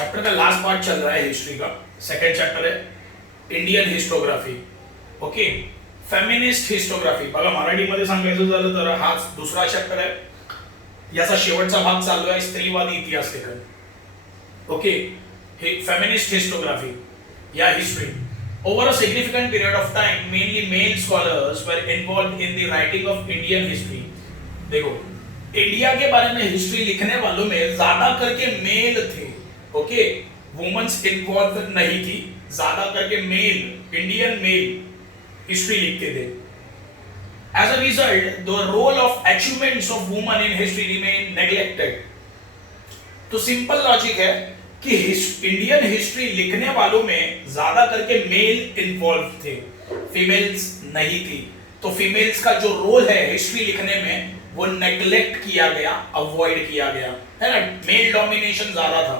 Chapter का last part चल रहा है हिस्ट्री का. सेकंड चैप्टर है Indian historiography. Okay, feminist historiography. बघा मराठीमध्ये सांगायचं झालं तर हाच दुसरा चॅप्टर आहे. याचा शेवटचा भाग चालू आहे स्त्रीवादी इतिहास लेखन. ओके, हे फेमिनिस्ट हिस्टोग्राफी या history. Over a significant period of time, mainly male scholars were involved in the writing of Indian history. देखो, इंडिया के बारे में हिस्ट्री लिखने वालों में ज्यादा करके मेल थे. ओके, वुमेन्स इन्वॉल्व नहीं थी. ज्यादा करके मेल, इंडियन मेल हिस्ट्री लिखते थे. As a result, the role of achievements of women in history remained neglected. तो सिंपल लॉजिक है कि इंडियन हिस्ट्री लिखने वालों में ज्यादा करके मेल इन्वॉल्व थे, फीमेल्स नहीं थी. तो फीमेल्स का जो रोल है हिस्ट्री लिखने में वो नेग्लेक्ट किया गया, अवॉइड किया गया, है ना. मेल डोमिनेशन ज्यादा था.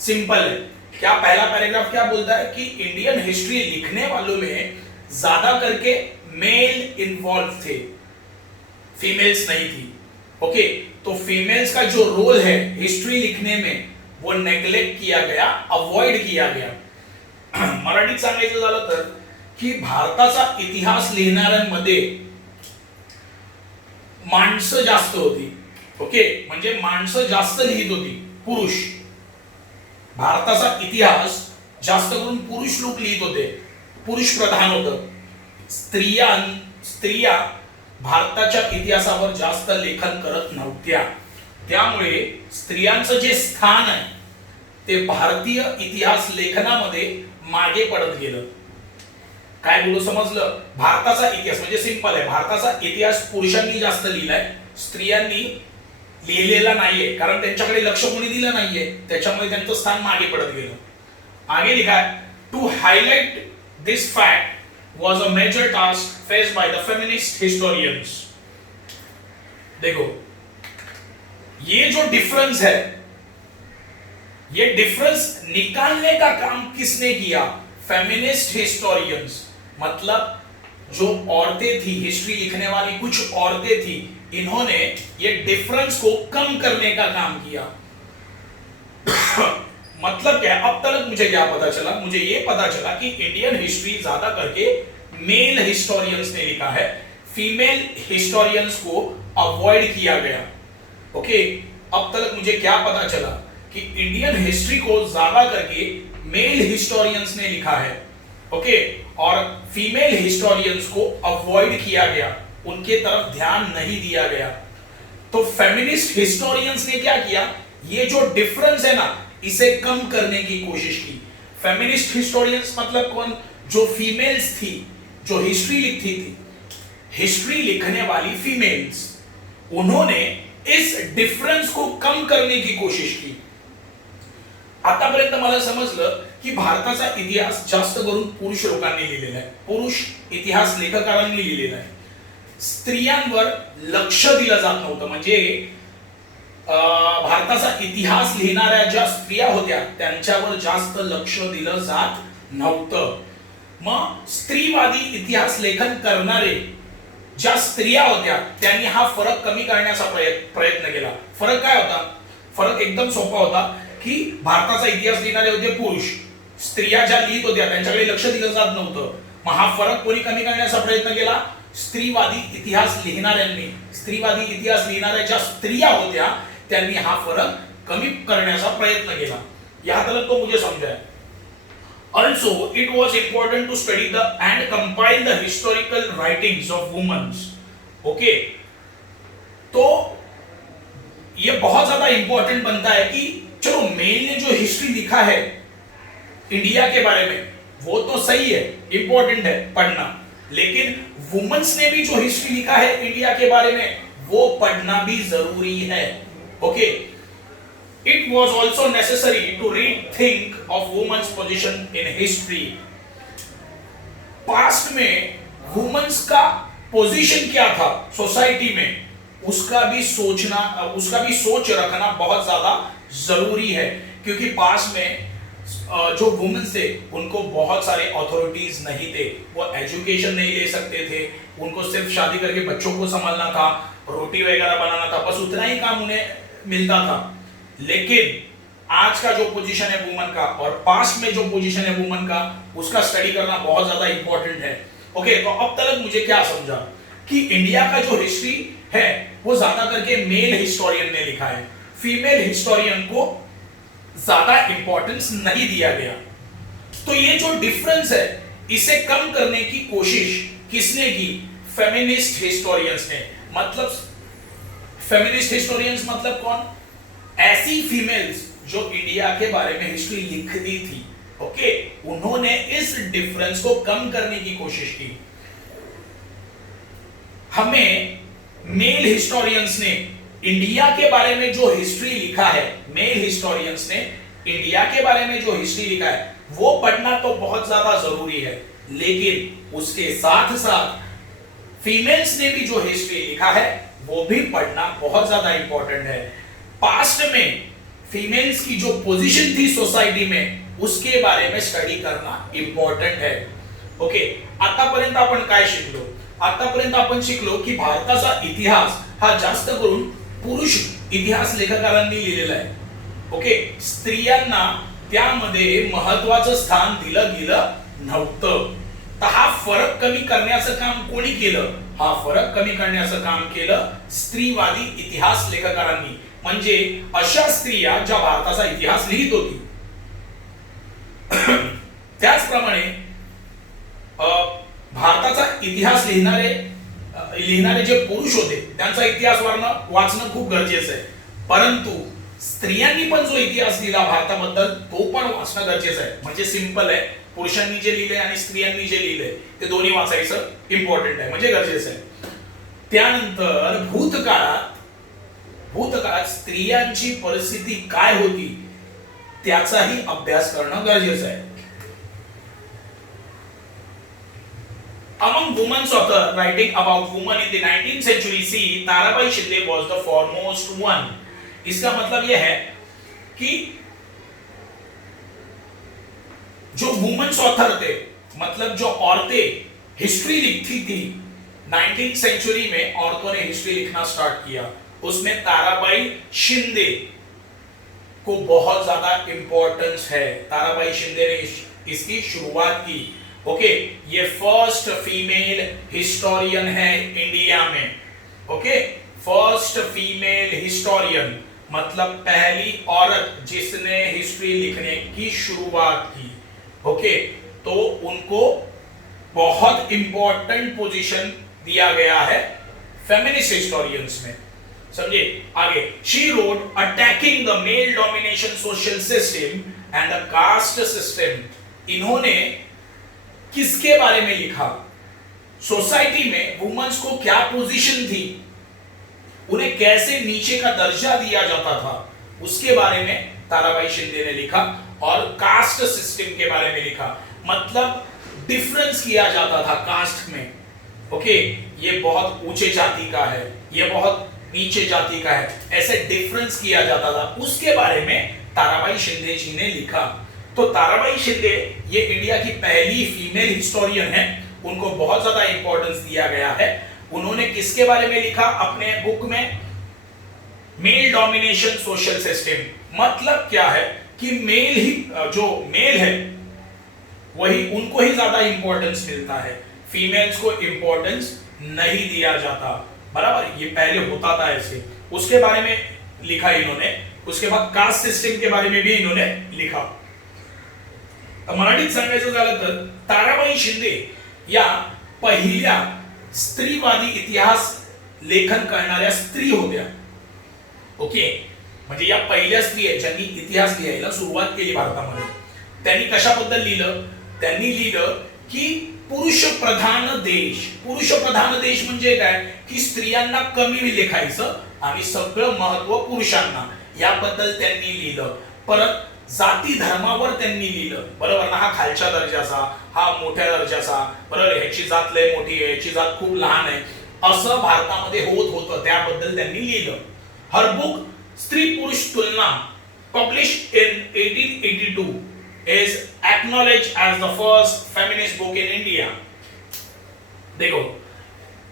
सिंपल है. क्या पहला पैराग्राफ क्या बोलता है कि इंडियन हिस्ट्री लिखने वालों में ज्यादा करके मेल इन्वॉल्व थे, फीमेल्स नहीं थी. ओके, तो फीमेल्स का जो रोल है हिस्ट्री लिखने में वो नेग्लेक्ट किया गया, अवॉइड किया गया. मराठीत सांगायचं झालं तर की भारताचा इतिहास लिहिणाऱ्यांमध्ये माणसं जास्त होती. ओके, म्हणजे माणसं जास्त लिहित होती, पुरुष. भारताचा इतिहास जास्त करून पुरुष लोक लिहित होते, पुरुष प्रधान होतं. स्त्रिया भारताच्या इतिहासावर जास्त लेखन करत नव्हत्या. त्यामुळे स्त्रियांचं जे स्थान आहे ते भारतीय इतिहास लेखनामध्ये मागे पडत गेलं. काय बोलू समजलं? भारताचा इतिहास म्हणजे सिंपल आहे. भारताचा इतिहास पुरुषांनी जास्त लिहिलाय, स्त्रियांनी लिहिलेला नाहीये, कारण त्यांच्याकडे लक्ष कोणी दिलं नाहीये. त्याच्यामुळे त्यांचं स्थान मागे पडत गेलं. आगे लिखा है, to highlight this fact was a major task faced by the feminist historians. देखो, ये जो डिफरेंस है, ये डिफरेंस निकालने का काम किसने किया? Feminist historians. मतलब जो औरतें थी, हिस्ट्री लिखने वाली कुछ औरतें थी, इन्होंने ये डिफरेंस को कम करने का काम किया. मतलब क्या? अब तक मुझे क्या पता चला? मुझे ये पता चला कि इंडियन हिस्ट्री ज्यादा करके मेल हिस्टोरियंस ने लिखा है, फीमेल हिस्टोरियंस को अवॉइड किया गया. ओके, अब तक मुझे क्या पता चला कि इंडियन हिस्ट्री को ज्यादा करके मेल हिस्टोरियंस ने लिखा है. ओके, और फीमेल हिस्टोरियंस को अवॉइड किया गया, उनके तरफ ध्यान नहीं दिया गया. तो फेमिनिस्ट हिस्टोरियंस ने क्या किया? ये जो डिफरेंस है ना, इसे कम करने की कोशिश की. फेमिनिस्ट हिस्टोरियंस मतलब कौन? जो फीमेल्स थी, जो हिस्ट्री लिखती थी, हिस्ट्री लिखने वाली फीमेल्स, उन्होंने इस डिफरेंस को कम करने की कोशिश की. आतापर्यंत मला समजलं की भारताचा इतिहास जास्त करून पुरुष लोकांनी लिहिलेला आहे, पुरुष इतिहास लेखकांनी लिहिलेला आहे. स्त्रियांवर लक्ष दिलं जात नव्हतं. म्हणजे भारताचा इतिहास लिहिणाऱ्या ज्या स्त्रिया होत्या त्यांच्यावर जास्त लक्ष दिलं जात नव्हतं. मग स्त्रीवादी इतिहास लेखन करणारे ज्या स्त्रिया होत्या त्यांनी हा फरक कमी करण्याचा प्रयत्न केला. फरक काय होता? फरक एकदम सोपा होता की भारताचा इतिहास लिहिणारे होते पुरुष, स्त्रिया ज्या लिहित होत्या त्यांच्याकडे लक्ष दिलं जात नव्हतं. मग हा फरक कोणी कमी करण्याचा प्रयत्न केला? स्त्रीवादी इतिहास लिहिणाऱ्यांनी. स्त्रीवादी इतिहास लिहिणाऱ्या ज्या स्त्रिया होत्या त्यांनी हा फरक कमी करण्याचा प्रयत्न केला. यहाँ तक तो मुझे समझा है. Also, it was important to study and compile the historical writings of women. Okay, तो ये बहुत ज्यादा इंपॉर्टेंट बनता है कि चलो मेल ने जो हिस्ट्री लिखा है इंडिया के बारे में वो तो सही है, इंपॉर्टेंट है पढ़ना, लेकिन वुमेन्स ने भी जो हिस्ट्री लिखा है इंडिया के बारे में वो पढ़ना भी जरूरी है. Okay, It was also necessary to rethink of women's position in history. Past में women's का पोजीशन क्या था सोसाइटी में, उसका भी सोच रखना बहुत ज्यादा जरूरी है. क्योंकि पास्ट में जो वुमेन्स थे उनको बहुत सारे अथॉरिटीज नहीं थे, वो एजुकेशन नहीं ले सकते थे, उनको सिर्फ शादी करके बच्चों को संभालना था, रोटी वगैरह बनाना था, बस उतना ही काम उन्हें मिलता था. लेकिन आज का जो पोजीशन है वुमन का और पास्ट में जो पोजीशन है वुमन का, उसका स्टडी करना बहुत ज्यादा इंपॉर्टेंट है। ओके, तो अब तक मुझे क्या समझा कि इंडिया का जो हिस्ट्री है वो ज्यादा करके मेल हिस्टोरियन ने लिखा है, फीमेल हिस्टोरियन को ज्यादा इंपॉर्टेंस नहीं दिया गया। तो ये जो डिफरेंस है इसे कम करने की कोशिश किसने की? फेमिनिस्ट हिस्टोरियंस ने। मतलब फेमिनिस्ट हिस्टोरियंस मतलब कौन? ऐसी फीमेल्स जो इंडिया के बारे में हिस्ट्री लिखती थी। ओके, उन्होंने इस डिफरेंस को कम करने की कोशिश की। हमें मेल हिस्टोरियंस ने इंडिया के बारे में जो हिस्ट्री लिखा है, मेल हिस्टोरियंस ने इंडिया के बारे में जो हिस्ट्री लिखा है वो पढ़ना तो बहुत ज्यादा जरूरी है, लेकिन उसके साथ साथ फीमेल्स ने भी जो हिस्ट्री लिखा है वो भी पढ़ना बहुत ज्यादा इंपॉर्टेंट है। पास्ट में फीमेल्स की जो पोजीशन थी सोसायटी में उसके बारे में स्टडी करना इंपॉर्टंट है। ओके, आतापर्यंत आपण काय शिकलो? आतापर्यंत आपण शिकलो की भारताचा इतिहास हा जास्त करून पुरुष इतिहास लेखकांनी लिहिलेला आहे। ओके, स्त्रियांना त्यामध्ये महत्त्वाचं स्थान दिलं गेलं नव्हतं। तर हा फरक कमी करण्याचं काम कोणी केलं? हा फरक कमी करण्याचं काम केलं स्त्रीवादी इतिहास लेखकांनी, म्हणजे अशा स्त्रिया ज्या भारताचा इतिहास लिहित होती। त्याचप्रमाणे भारताचा इतिहास लिहिणारे जे पुरुष होते त्यांचा इतिहास वाचणं खूप गरजेचं आहे, परंतु स्त्रियांनी पण जो इतिहास लिहिला भारताबद्दल तो पण वाचणं गरजेचं आहे। म्हणजे सिंपल आहे, पुरुषांनी जे लिहिले आणि स्त्रियांनी जे लिहिले ते दोन्ही वाचायचं इंपॉर्टंट आहे, म्हणजे गरजेचं आहे। त्यानंतर भूतकाळात स्त्रियांची परिस्थिती काय होती त्याचाही अभ्यास करणं गरजेचं आहे। Among women authors writing about women in the 19th century, see Tarabai Shinde was the foremost one। इसका मतलब यह है कि जो वुमेन्स ऑथर थे, मतलब जो औरतें हिस्ट्री लिखती थी 19th सेंचुरी में, औरतों ने हिस्ट्री लिखना स्टार्ट किया, उसमें ताराबाई शिंदे को बहुत ज्यादा इंपॉर्टेंस है। ताराबाई शिंदे ने इसकी शुरुआत की। ओके, ये फर्स्ट फीमेल हिस्टोरियन है इंडिया में। ओके, फर्स्ट फीमेल हिस्टोरियन मतलब पहली औरत जिसने हिस्ट्री लिखने की शुरुआत की। ओके, तो उनको बहुत इंपॉर्टेंट पोजीशन दिया गया है फेमिनिस्ट हिस्टोरियंस में। समझे आगे। She wrote attacking the male domination social system and the caste system. इन्होंने किसके बारे में लिखा? सोसाइटी में वुमेन्स को क्या पोजीशन थी, उन्हें कैसे नीचे का दर्जा दिया जाता था, उसके बारे में ताराबाई शिंदे ने लिखा। और कास्ट सिस्टम के बारे में लिखा, मतलब डिफरेंस किया जाता था कास्ट में। ओके, ये बहुत ऊंचे जाति का है, ये बहुत नीचे जाति का है, ऐसे डिफरेंस किया जाता था, उसके बारे में ताराबाई शिंदे जी ने लिखा। तो ताराबाई शिंदे ये इंडिया की पहली फीमेल हिस्टोरियन है, उनको बहुत ज्यादा इंपॉर्टेंस दिया गया है। उन्होंने किसके बारे में लिखा अपने बुक में? Male domination social system. मतलब क्या है कि जो मेल है वही उनको ही ज्यादा इंपॉर्टेंस मिलता है, फीमेल्स को इंपॉर्टेंस नहीं दिया जाता। बराबर, ये पहले होता था ऐसे, उसके बारे में लिखा इन्होंने। उसके बाद कास्ट सिस्टम के बारे में भी इन्होंने लिखा। मराठीत सांगायचं झालं तर ताराबाई शिंदे या पहिल्या स्त्रीवादी इतिहास लेखन करणाऱ्या स्त्री होत्या। ओके, म्हणजे या पहिल्या स्त्री आहेत ज्यांनी इतिहास लिहायला सुरुवात केली भारतामध्ये। त्यांनी कशाबद्दल लिहिलं? त्यांनी लिहिलं की पुरुष प्रधान देश म्हणजे काय की स्त्रियांना कमी लेखायचं आणि सगळं महत्त्व पुरुषांना, याबद्दल त्यांनी लिहिलं। परत जाती धर्मावर त्यांनी लिहिलं, बरोबर ना? हा खालच्या दर्जाचा, हा मोठ्या दर्जाचा, बरोबर, ह्याची जात लय मोठी आहे, ह्याची जात खूप लहान आहे, असं भारतामध्ये होत होतं, त्याबद्दल त्यांनी लिहिलं। हर बुक स्त्री पुरुष तुलना published in 1882 is acknowledged as the first feminist book in India। देखो,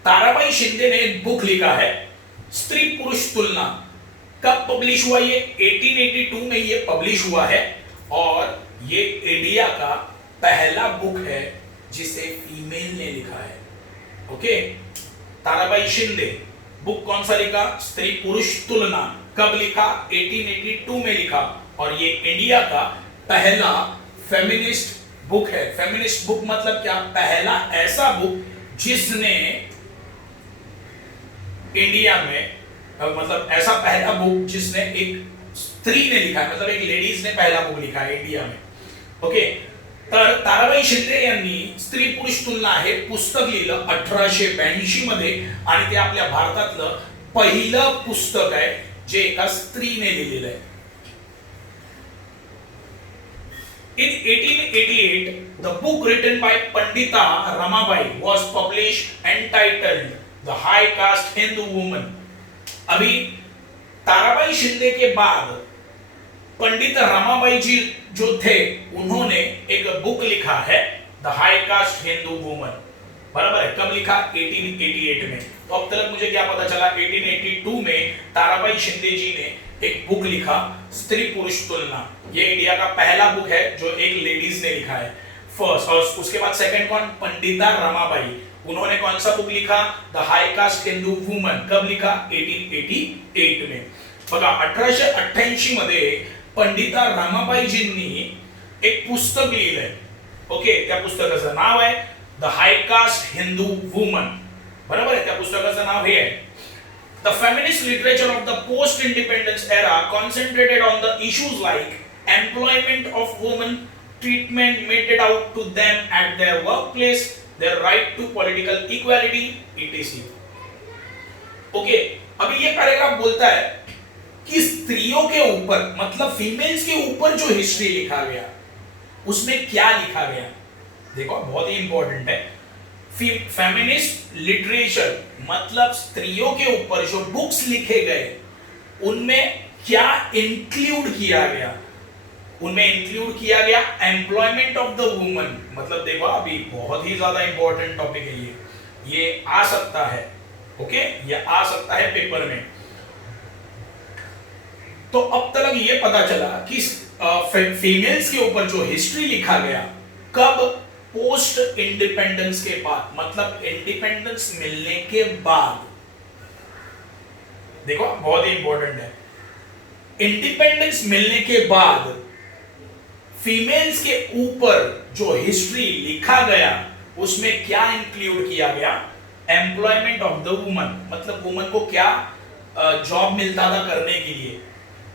ताराबाई शिंदे ने एक बुक लिखा है स्त्री पुरुष तुलना, कब पब्लिश हुआ ये? 1882 में ये पब्लिश हुआ है और ये इंडिया का पहला बुक है जिसे फीमेल ने लिखा है। ओके, ताराबाई शिंदे, बुक कौन सा लिखा? स्त्री पुरुष तुलना। कब लिखा? 1882 में लिखा और ये इंडिया का पहला फेमिनिस्ट बुक है। फेमिनिस्ट बुक मतलब क्या? पहला ऐसा बुक जिसने इंडिया में मतलब ऐसा पहला बुक जिसने एक स्त्री ने लिखा है, मतलब एक लेडीज ने पहला बुक लिखा है इंडिया में। ओके, तर ताराबाई शिंदे यांनी स्त्री पुरुष तुलना हे पुस्तक लिहिलं 1882 मध्ये आणि ते आपल्या भारतातलं पहिलं पुस्तक आहे जे एका स्त्रीने लिहिलेलं आहे। In 1888, the book written by Pandita Ramabai was published entitled The High Caste Hindu Woman। अभी ताराबाई शिंदे के बाद पंडित रमाबाई जी जो थे उन्होंने एक बुक लिखा है the high cast Hindu woman. बराबर है, कब लिखा? 1888 में। तो अब तक मुझे क्या पता चला? 1882 में ताराबाई शिंदे जी ने एक बुक लिखा स्त्री पुरुष तुलना। ये इंडिया का पहला बुक है जो एक लेडीज ने लिखा है फर्स्ट। और उसके बाद सेकंड कौन? पंडिता रमाबाई। उन्होंने कौन सा बुक लिखा? The high cast Hindu woman. कब लिखा? 1888 में। बघा 1888 मध्ये पंडिता रमाबाईजींनी एक पुस्तक लिहिलंय। ओके, त्या पुस्तकाचं नाव आहे the high caste Hindu woman. बरोबर आहे, त्या पुस्तकाचं नाव हे आहे the feminist literature of the post independence era concentrated on the issues like employment of women, treatment meted out to them at their workplace, their right to political equality etc। Okay, अभी ये paragraph बोलता है कि स्त्रियों के ऊपर मतलब females के ऊपर जो हिस्ट्री लिखा गया उसमें क्या लिखा गया। देखो बहुत ही इंपॉर्टेंट है। फेमिनिस्ट लिटरेचर मतलब स्त्रियों के ऊपर जो बुक्स लिखे गए उनमें क्या इंक्लूड किया गया? उनमें इंक्लूड किया गया एम्प्लॉयमेंट ऑफ द वुमन। मतलब देखो अभी बहुत ही ज्यादा इंपॉर्टेंट टॉपिक है ये आ सकता है। ओके, ये आ सकता है पेपर में। तो अब तक ये पता चला कि फीमेल्स के ऊपर जो हिस्ट्री लिखा गया कब? पोस्ट इंडिपेंडेंस के बाद, मतलब इंडिपेंडेंस मिलने के बाद। देखो बहुत ही इंपॉर्टेंट है, इंडिपेंडेंस मिलने के बाद फीमेल्स के ऊपर जो हिस्ट्री लिखा गया उसमें क्या इंक्लूड किया गया? एम्प्लॉयमेंट ऑफ द वुमन, मतलब वुमन को क्या जॉब मिलता था करने के लिए।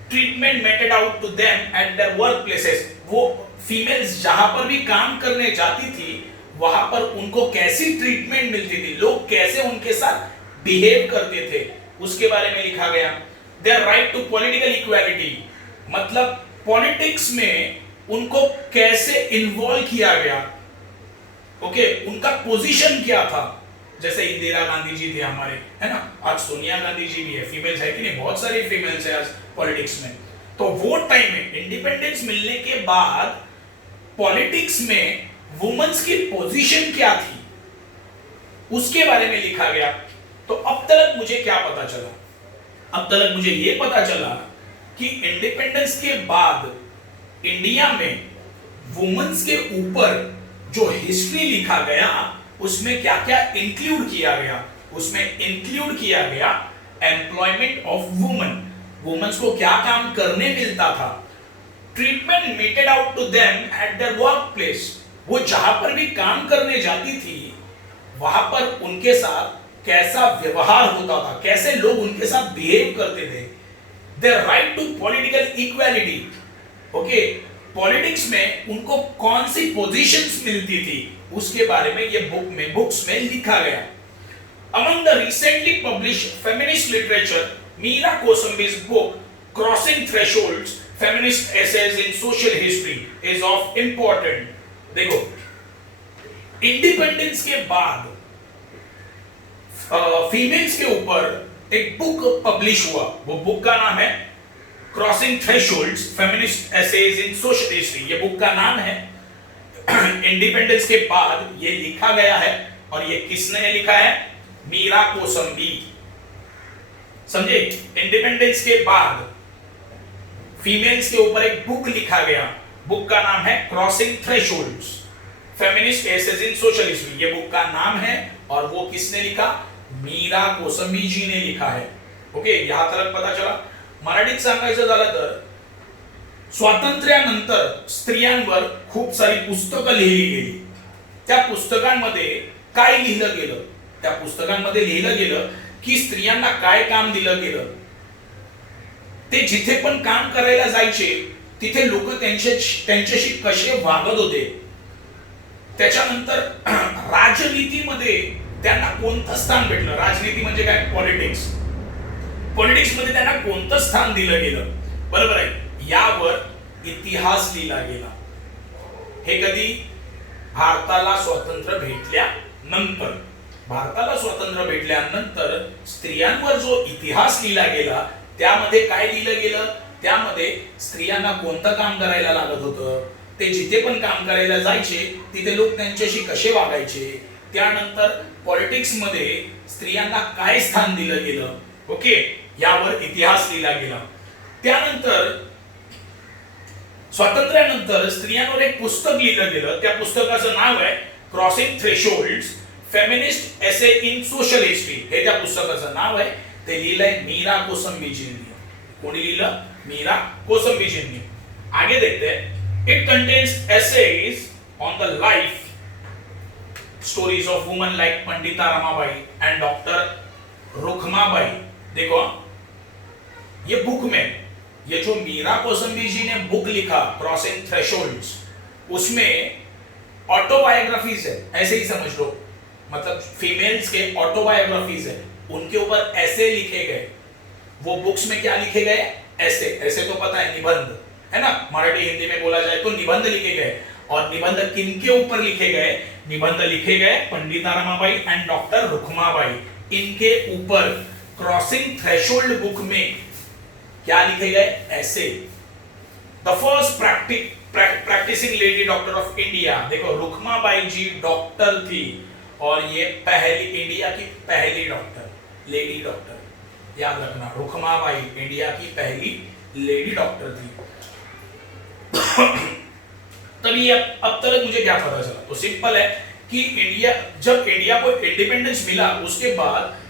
Treatment meted out to them at their work places, वो फीमेल्स जहां पर भी काम करने जाती थी वहां पर उनको कैसी ट्रीटमेंट मिलती थी, लोग कैसे उनके साथ बिहेव करते थे, उसके बारे में लिखा गया। Their right to political equality, मतलब पॉलिटिक्स में उनको कैसे इन्वॉल्व किया गया। ओके, उनका पोजीशन क्या था। जैसे इंदिरा गांधी जी थे हमारे, है ना, आज सोनिया गांधी जी भी है, फीमेल्स है कि नहीं? बहुत सारी फीमेल्स है आज पॉलिटिक्स में। तो वो टाइम में इंडिपेंडेंस मिलने के बाद पॉलिटिक्स में वुमेन्स की पोजीशन क्या थी उसके बारे में लिखा गया। तो अब तक मुझे क्या पता चला? अब तक मुझे ये पता चला कि इंडिपेंडेंस के बाद इंडिया में वुमेन्स के ऊपर जो हिस्ट्री लिखा गया उसमें क्या क्या इंक्लूड किया गया। उसमें इंक्लूड किया गया एम्प्लॉयमेंट ऑफ वुमेन, वुमेन्स को क्या काम करने मिलता था। Treatment meted out to them at their work place, वो जहां पर भी काम करने जाती थी वहां पर उनके साथ कैसा व्यवहार होता था, कैसे लोग उनके साथ बिहेव करते थे। Their right to political equality, okay, politics में उनको कौन सी पोजीशंस मिलती थी उसके बारे में ये बुक्स में लिखा गया। Among the recently published feminist literature, Meera कोसंबी's book crossing thresholds feminist essays in social history is of important. देखो इंडिपेंडेंस के बाद फीमेल्स के ऊपर एक बुक पब्लिश हुआ, वो बुक का नाम है crossing thresholds feminist essays in social history. ये बुक का नाम है। इंडिपेंडेंस के बाद ये लिखा गया है और ये किसने लिखा है? मीरा कोसंबी। समझे? इंडिपेंडेंस के बाद फीमेल्स के ऊपर एक बुक लिखा गया, बुक का नाम है क्रॉसिंग थ्रेशोल्ड्स, फेमिनिस्ट एसेस इन सोशल हिस्ट्री, ये बुक का नाम है और वो किसने लिखा? मीरा कोसंबी जी ने लिखा है। ओके, यहां तक पता चला। मराठीत सांगायचं झालं तर स्वातंत्र्यानंतर स्त्रियांवर खूप सारी पुस्तकं लिहिली गेली। त्या पुस्तकांमध्ये काय लिहिलं गेलं? त्या पुस्तकांमध्ये लिहिलं गेलं की स्त्रियांना काय काम दिलं गेलं, ते जिथे पण काम करायला जायचे तिथे लोक त्यांच्याशी कसे वागत होते, त्याच्यानंतर राजनीतीमध्ये त्यांना कोणतं स्थान भेटलं, राजनीती म्हणजे काय? पॉलिटिक्स, पॉलिटिक्स मध्ये त्यांना कोणतं स्थान दिलं गेलं, बरोबर आहे, यावर इतिहास लिहिला गेला। हे कधी? भारताला स्वातंत्र्य भेटल्यानंतर। भारताला स्वातंत्र्य भेटल्यानंतर स्त्रियांवर जो इतिहास लिहिला गेला त्यामध्ये काय लिहिलं गेलं? त्यामध्ये स्त्रियांना कोणतं काम करायला लागत होतं, ते जिथे पण काम करायला जायचे तिथे लोक त्यांच्याशी कसे वागायचे, त्यानंतर पॉलिटिक्स मध्ये स्त्रियांना काय स्थान दिलं गेलं, ओके, यावर इतिहास लिहिला गेला। त्यानंतर स्वातंत्र्यानंतर स्त्रियांवर एक पुस्तक लिहिलं गेलं, त्या पुस्तकाचं नाव आहे क्रॉसिंग थ्रेशोल्ड्स, फेमिनिस्ट एसे इन सोशल हिस्ट्री, हे त्या पुस्तकाचं नाव आहे। ते लिहिलंय मीरा कोसंबीजींनी। कोणी लिहिलं? मीरा कोसंबीजींनी। आगे देखते हैं। It contains essays on the life stories of women like Pandita Ramabai and doctor Rukhmabai. देखो ये बुक में, ये जो मीरा कोसंबी जी ने बुक लिखा क्रॉसिंग थ्रेशोल्ड्स, उसमें ऑटोबायोग्राफीज है, ऐसे ही समझ लो, मतलब फीमेल्स के ऑटोबायोग्राफीज है, उनके ऊपर ऐसे लिखे गए। वो बुक्स में क्या लिखे गए? ऐसे। ऐसे तो पता है, निबंध है ना, मराठी हिंदी में बोला जाए तो निबंध लिखे गए। और निबंध किनके ऊपर लिखे गए? निबंध लिखे गए पंडिता रमाबाई एंड डॉक्टर रुखमाबाई, इनके ऊपर। क्रॉसिंग थ्रेशोल्ड बुक में क्या लिखे गए? ऐसे। The first practising lady doctor of India. देखो, रुखमाबाई जी डॉक्टर थी और ये पहली, इंडिया की पहली डॉक्टर, लेडी डॉक्टर, याद रखना, रुखमाबाई इंडिया की पहली लेडी डॉक्टर थी। तभी अब तक मुझे क्या पता चला? तो सिंपल है कि जब इंडिया को इंडिपेंडेंस मिला उसके बाद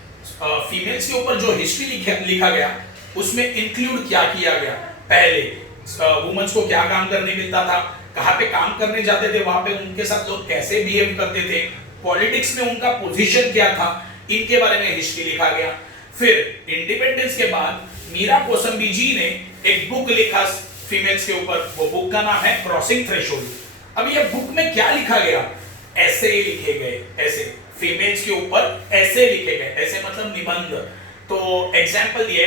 फीमेल्स के ऊपर जो हिस्ट्री लिखा गया उसमें इंक्लूड क्या किया गया? पहले वुमेन्स को क्या काम करने मिलता था, कहाँ पे काम करने जाते थे, वहां पे उनके साथ लोग कैसे बिहेव करते थे, पॉलिटिक्स में उनका पोजीशन क्या था, इनके बारे में हिस्ट्री लिखा गया। फिर इंडिपेंडेंस के बाद मीरा कोसंबी जी ने एक बुक लिखा फीमेल्स के ऊपर, वो बुक का नाम है क्रॉसिंग थ्रेशोल्ड। अब ये बुक में क्या लिखा गया? ऐसे लिखे गए, ऐसे फीमेल्स के ऊपर ऐसे लिखे गए, ऐसे मतलब निबंध। तो एग्जाम्पल दिए,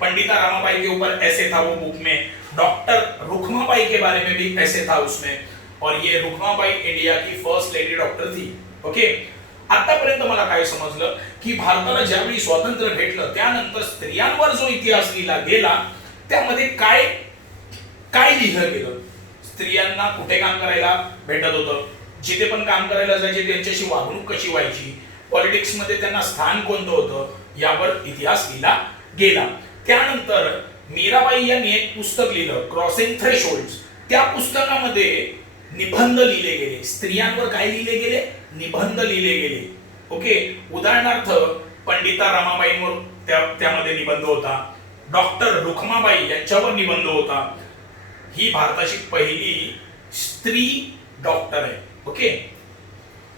पंडिता रमाबाई के ऊपर ऐसे था वो बुक में, डॉक्टर रुखमाबाई के बारे में भी ऐसे था उसमें, और ये रुखमाबाई इंडिया की फर्स्ट लेडी डॉक्टर थी। ओके, आतापर्यंत मला काय समजलं की भारताला ज्यावेळी स्वातंत्र्य भेटलं त्यानंतर स्त्रियांवर जो इतिहास लिहिला गेला त्यामध्ये काय काय लिहिलं गेलं, स्त्रियांना कुठे काम करायला भेटत होतं, जिथे पण काम करायला जायचे त्यांच्याशी वागणूक कशी व्हायची, पॉलिटिक्स मध्ये त्यांना स्थान कोणतं होतं, यावर इतिहास लिहिला गेला। त्यानंतर मीराबाई यांनी एक पुस्तक लिहिलं क्रॉसिंग थ्रेशोल्ड्स, त्या पुस्तकामध्ये निबंध लिहिले गेले, स्त्रियांवर काय लिहिले गेले? निबंध लिहिले गेले। ओके, उदाहरणार्थ पंडिता रमाबाईंवर त्यामध्ये निबंध होता, डॉक्टर रुखमाबाई यांच्यावर निबंध होता। ही भारताची पहिली स्त्री डॉक्टर आहे। Okay,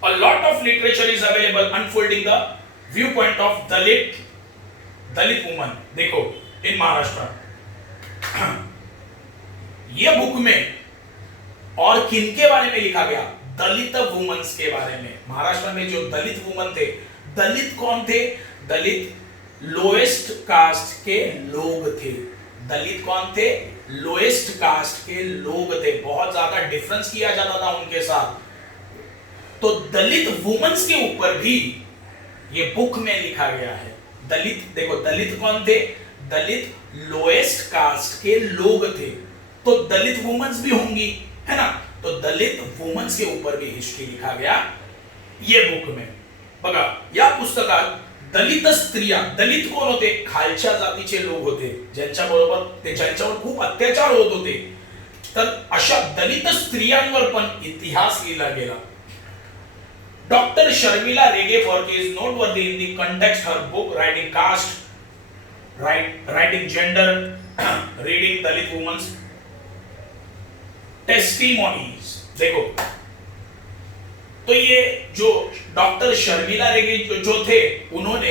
a lot of literature is available unfolding the viewpoint of Dalit woman। देखो, इन महाराष्ट्र ये बुक में और किनके बारे में लिखा गया? दलित वुमेन्स के बारे में। महाराष्ट्र में जो दलित वुमन थे, दलित कौन थे? दलित लोएस्ट कास्ट के लोग थे। दलित कौन थे? लोएस्ट कास्ट के लोग थे, बहुत ज्यादा डिफरेंस किया जाता था उनके साथ। तो दलित वुमेन्स के ऊपर भी ये बुक में लिखा गया है। दलित, देखो दलित कौन थे? दलित लोएस्ट कास्ट के लोग थे, तो दलित वुमेन्स भी होंगी, है ना, तो दलित वुमेन्स के ऊपर भी हिस्ट्री लिखा गया ये बुक में। बघा, या पुस्तकात दलित स्त्रिया, दलित कोण होते? खालच्या जातीचे लोक होते, ज्यांच्यावर खूप अत्याचार होत होते. तर अशा दलित स्त्रियांवर पण इतिहास लिहिला गेला. Doctor Sharmila Rege work is noteworthy in the context her book writing caste, writing gender, reading Dalit women's testimonies. देखो, तो ये जो डॉक्टर शर्मिला रेगे जो थे, उन्होंने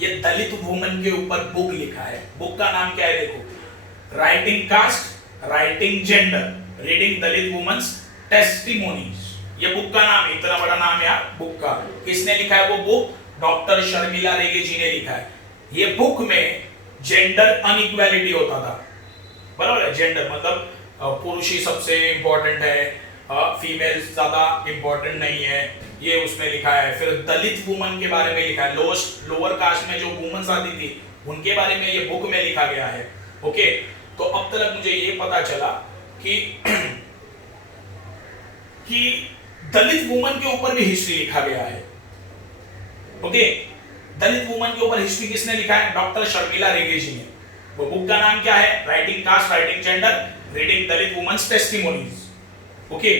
ये दलित वुमन के ऊपर बुक लिखा है. बुक का नाम क्या है? देखो, writing caste, writing gender, reading Dalit women's testimonies. ये बुक का नाम है, इतना बड़ा नाम है यार बुक का. किसने लिखा है वो बुक? डॉक्टर शर्मिला रेगे जी ने लिखा है. ये बुक में जेंडर अनइक्वालिटी होता था, बराबर है. जेंडर मतलब पुरुष ही सबसे इंपॉर्टेंट है, फीमेल ज्यादा इंपॉर्टेंट नहीं है, ये उसमें लिखा है. फिर दलित वुमन के बारे में लिखा है, लोअर कास्ट में जो वुमेन्स आती थी उनके बारे में ये बुक में लिखा गया है. ओके, तो अब तक मुझे ये पता चला कि दलित वुमन के ऊपर भी हिस्ट्री लिखा गया है. ओके, दलित वुमन के ऊपर हिस्ट्री किसने लिखा है? डॉक्टर शर्मिला रेगे जी ने. वो बुक का नाम क्या है? Writing caste, writing gender, reading Dalit women's testimonies. Okay,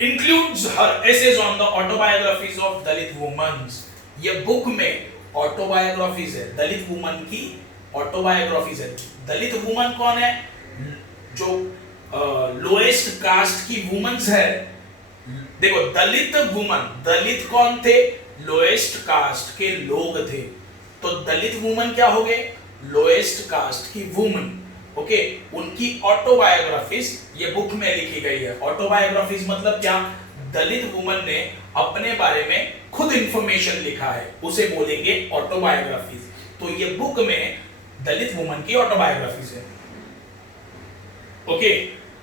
includes her essays on the autobiographies of Dalit women. ये बुक में ऑटोबायोग्राफीज है, दलित वुमन की ऑटोबायोग्राफीज है. दलित वुमन कौन है? जो लोएस्ट कास्ट की वुमेन्स है. देखो, दलित वुमन, दलित कौन थे? लोएस्ट कास्ट के लोग थे. तो दलित वुमन क्या हो गए? लोएस्ट कास्ट की वुमन. ओके, उनकी ऑटोबायोग्राफीज ये बुक में लिखी गई है. ऑटोबायोग्राफीज मतलब क्या? दलित वुमन ने अपने बारे में खुद इंफॉर्मेशन लिखा है, उसे बोलेंगे ऑटोबायोग्राफीज. तो ये बुक में दलित वुमन की ऑटोबायोग्राफीज है. ओके,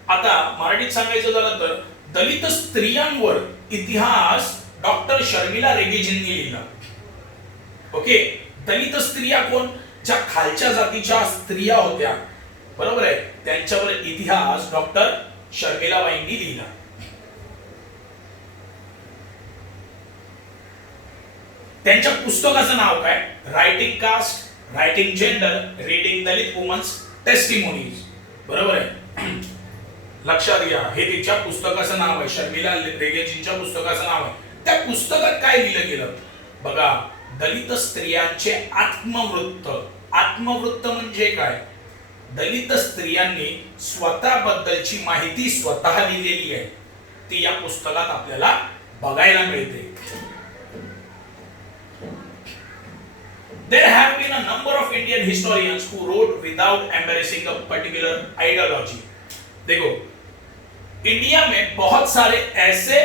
आता मराठीत सांगायचं झालं तर दलित स्त्रियांवर इतिहास डॉक्टर शर्मिला रेगेजींनी लिहिला. ओके, दलित स्त्रिया कोण? ज्या खालच्या जातीच्या स्त्रिया होत्या, बरोबर आहे, त्यांच्यावर इतिहास डॉक्टर शर्मिला बाईंनी लिहिला. त्यांच्या पुस्तकाचं नाव काय? Writing caste, writing gender, reading Dalit women's testimonies. बरोबर आहे, लक्षात घ्या. हे तिच्या पुस्तकाचं नाव आहे, शर्मिला रेगेजींच्या पुस्तकाचं नाव आहे. त्या पुस्तकात काय लिहिलं गेलं बघा? दलित स्त्रियांचे आत्मवृत्त. आत्मवृत्त म्हणजे काय? दलित स्त्रियांनी स्वतःबद्दलची माहिती स्वतः लिहिलेली आहे, ती या पुस्तकात आपल्याला बघायला मिळते. There have been a number of Indian historians who wrote without embracing a particular ideology. देखो, इंडिया में बहुत सारे ऐसे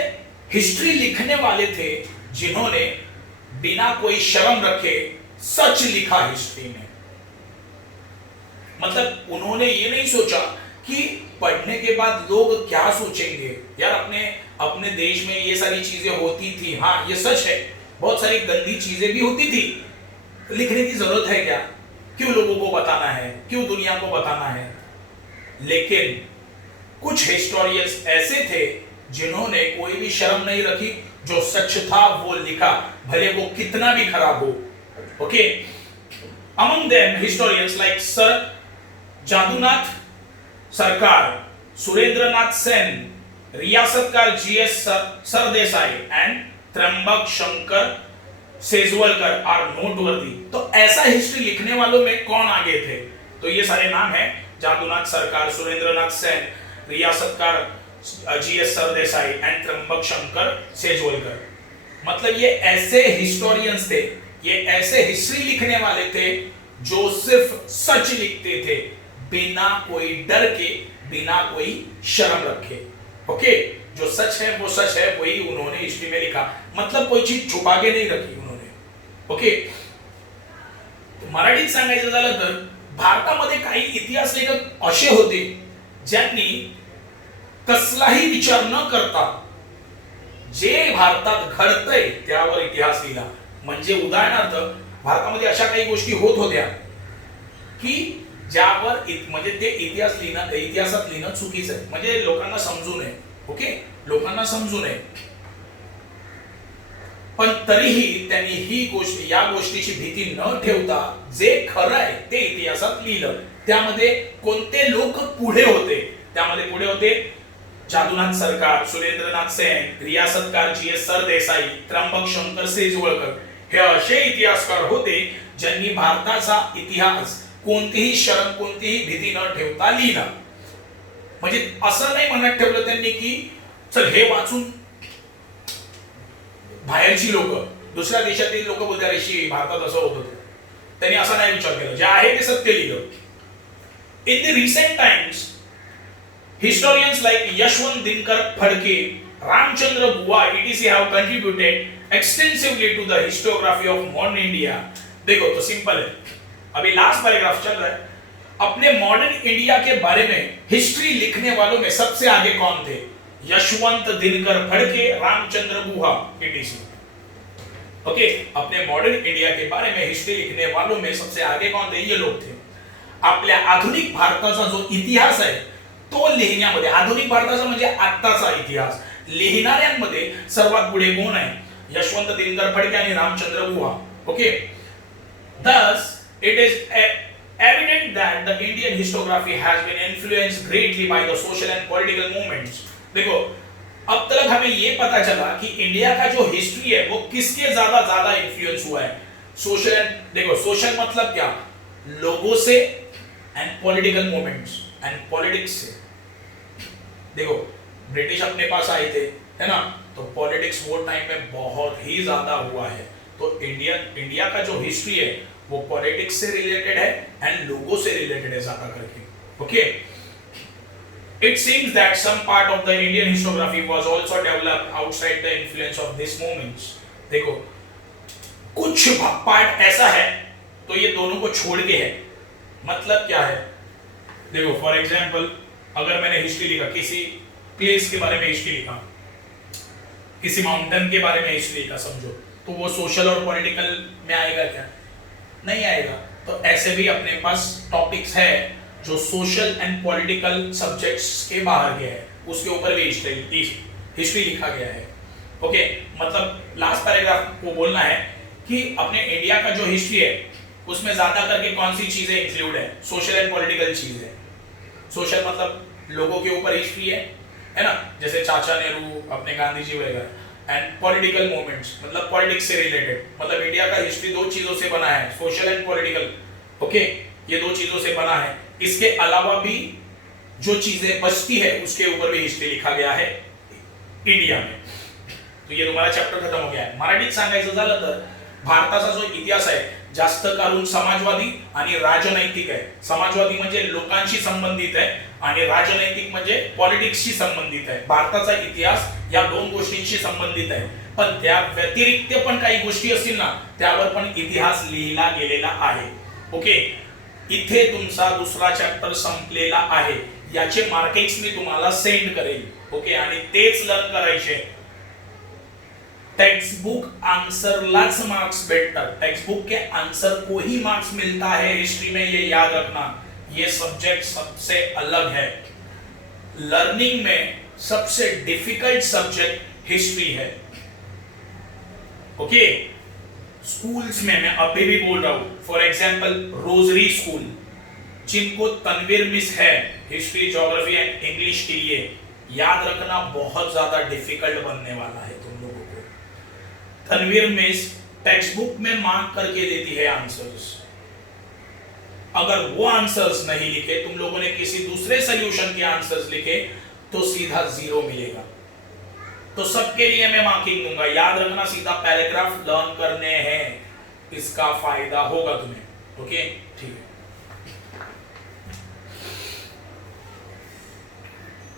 हिस्ट्री लिखने वाले थे जिन्होंने बिना कोई शर्म रखे सच लिखा हिस्ट्री में. मतलब उन्होंने ये नहीं सोचा कि पढ़ने के बाद लोग क्या सोचेंगे. यार, अपने देश में ये सारी चीजें होती थी, हाँ ये सच है, बहुत सारी गंदी चीजें भी होती थी, लिखने की जरूरत है क्या? क्यों लोगों को बताना है, क्यों दुनिया को बताना है? लेकिन कुछ हिस्टोरियंस ऐसे थे जिन्होंने कोई भी शर्म नहीं रखी, जो सच था वो लिखा, भले वो कितना भी खराब हो. Okay, among them historians like Sir Jadunath Sarkar, Surendranath Sen, Riyasatkar GS Sardesai and Tryambak Shankar Sejwalkar are noteworthy. तो ऐसा हिस्ट्री लिखने वालों में कौन आगे थे? तो ये सारे नाम हैं: जादूनाथ सरकार, सुरेंद्रनाथ सेन, रियासतकार जीएस सरदेसाई एंड त्र्यंबक शंकर सेजवलकर. मतलब ये ऐसे हिस्टोरियंस थे, ये ऐसे हिस्ट्री लिखने वाले थे जो सिर्फ सच लिखते थे, बिना कोई डर के, बिना कोई शर्म रखे. ओके, जो सच है वो सच है, वही उन्होंने हिस्ट्री में लिखा. मतलब कोई चीज छुपा के नहीं रखी उन्होंने. ओके, मराठीत सांगायचं झालं तर भारतामध्ये काही इतिहास लेखक असे होते ज्यांनी कसलाही विचार न करता जे भारतात घडतंय त्यावर इतिहास लिहिला. म्हणजे उदाहरणार्थ, भारतामध्ये अशा काही गोष्टी होत होत्या की ज्यावर म्हणजे ते इतिहासात लिहिणं चुकीचं आहे, म्हणजे लोकांना समजू नये. ओके, लोकांना समजू नये. पण तरीही त्यांनी ही गोष्ट, या गोष्टीची भीती न ठेवता जे खरं आहे ते इतिहासात लिहिलं. त्यामध्ये कोणते लोक पुढे होते? त्यामध्ये पुढे होते जादूनाथ सरकार, सुरेंद्रनाथ सेन, रियासतकार जी.एस. सरदेसाई, त्र्यंबक शंकर सेजवळकर. हे असे इतिहासकार होते ज्यांनी भारताचा इतिहास कोणतीही शरम, कोणतीही भीती न ठेवता लिहिला. म्हणजे असं नाही मनात ठेवलं त्यांनी की चल हे वाचून बाहेरची लोक, दुसऱ्या देशातील लोक बोलतात ऋषी भारतात असं होत होतं. त्यांनी असा नाही विचार केला, जे आहे ते सत्य लिहिलं. In the recent times historians like Yashwant Dinkar Phadke, Ramchandra Bua, etc. have contributed extensively to the historiography of modern India. देखो तो सिंपल है, अभी लास्ट पैराग्राफ चल रहा है. अपने मॉडर्न इंडिया के बारे में हिस्ट्री लिखने वालों में सबसे आगे कौन थे? यशवंत दिनकर फड़के, रामचंद्र गुहा, etc. ओके, अपने मॉडर्न इंडिया के बारे में हिस्ट्री लिखने वालों में सबसे आगे कौन थे? ये लोग थे. आपल्या आधुनिक भारताचा जो इतिहास आहे तो लिहिण्यामध्ये, आधुनिक भारताचा म्हणजे आत्ताचा इतिहास लिहिणाऱ्यांमध्ये सर्वात पुढे कोण आहे? यशवंत दिनकर फडके आणि Ramchandra Guha. Okay, thus it is evident that the Indian historiography has been influenced greatly by the social and political movements. देखो, अब तक हमें ये पता चला कि इंडिया का जो हिस्ट्री है वो किसके ज्यादा इन्फ्लुएंस हुआ है? सोशल एंड, देखो सोशल मतलब क्या? लोगों से, and political movements and politics से. देखो ब्रिटिश अपने पास आए थे, है ना, तो पॉलिटिक्स वो टाइम में बहुत ही ज्यादा हुआ है. तो इंडिया का जो हिस्ट्री है वो पॉलिटिक्स से रिलेटेड है एंड लोगों से रिलेटेड है ज्यादा करके. Okay, it seems that some part of the Indian historiography was also developed outside the influence of this movements. देखो कुछ पार्ट ऐसा है तो ये दोनों को छोड़ के है. मतलब क्या है? देखो फॉर एग्जांपल, अगर मैंने हिस्ट्री लिखा, किसी प्लेस के बारे में हिस्ट्री लिखा, किसी माउंटेन के बारे में हिस्ट्री लिखा समझो, तो वो सोशल और पॉलिटिकल में आएगा क्या? नहीं आएगा. तो ऐसे भी अपने पास टॉपिक्स है जो सोशल एंड पॉलिटिकल सब्जेक्ट्स के बाहर गए हैं, उसके ऊपर भी हिस्ट्री लिखा गया है. ओके, मतलब लास्ट पैराग्राफ को बोलना है कि अपने इंडिया का जो हिस्ट्री है उसमें ज्यादा करके कौन सी चीजें इंक्लूड है? सोशल एंड पॉलिटिकल चीज है. सोशल मतलब लोगों के ऊपर हिस्ट्री है ना, जैसे चाचा नेहरू, अपने गांधी जी वगैरह. एंड पॉलिटिकल मूवमेंट्स मतलब पॉलिटिक्स से रिलेटेड, मतलब इंडिया का हिस्ट्री दो चीजों से बना है, सोशल एंड पॉलिटिकल. ओके, ये दो चीजों से बना है. इसके अलावा भी जो चीजें बचती है उसके ऊपर भी हिस्ट्री लिखा गया है इंडिया में. तो ये तुम्हारा चॅप्टर खत्म हो गया है. मराठीत सांगायचं झालं तर भारताचा जो इतिहास आहे जास्त करून समाजवादी आणि राजनैतिक आहे. समाजवादी म्हणजे लोकांशी संबंधित आहे आणि राजनैतिक म्हणजे पॉलिटिक्सशी संबंधित आहे. भारताचा इतिहास या दोन गोष्टींशी संबंधित आहे. पण त्या व्यतिरिक्त पण काही गोष्टी असतील ना, त्यावर पण इतिहास लिहिला गेलेला आहे. ओके, इथे तुमचा दुसरा चॅप्टर संपलेला आहे. याचे मार्किंग्स मी तुम्हाला सेंड करेल. ओके, आणि तेच लर्न करायचे. टेक्स्ट बुक आंसर लाच मार्क्स भेटतात. टेक्स्ट बुक के आंसर को ही मार्क्स मिलता है हिस्ट्री में, ये याद रखना. ये सब्जेक्ट सबसे अलग है. लर्निंग में सबसे डिफिकल्ट सब्जेक्ट हिस्ट्री है. ओके, स्कूल्स में मैं अभी भी बोल रहा हूं, फॉर एग्जांपल रोजरी स्कूल, जिनको तनवीर मिस है हिस्ट्री, ज्योग्राफी एंड इंग्लिश के लिए, याद रखना बहुत ज्यादा डिफिकल्ट बनने वाला है तुम लोगों को. तनवीर मिस टेक्स्ट बुक में मार्क करके देती है आंसर्स. अगर वो आंसर्स नहीं लिखे, तुम लोगों ने किसी दूसरे सॉल्यूशन के आंसर्स लिखे, तो सीधा 0 मिलेगा. तो सबके लिए मैं मार्किंग दूंगा. याद रखना, सीधा पैराग्राफ लर्न करने हैं, इसका फायदा होगा तुम्हें. ओके, ठीक है.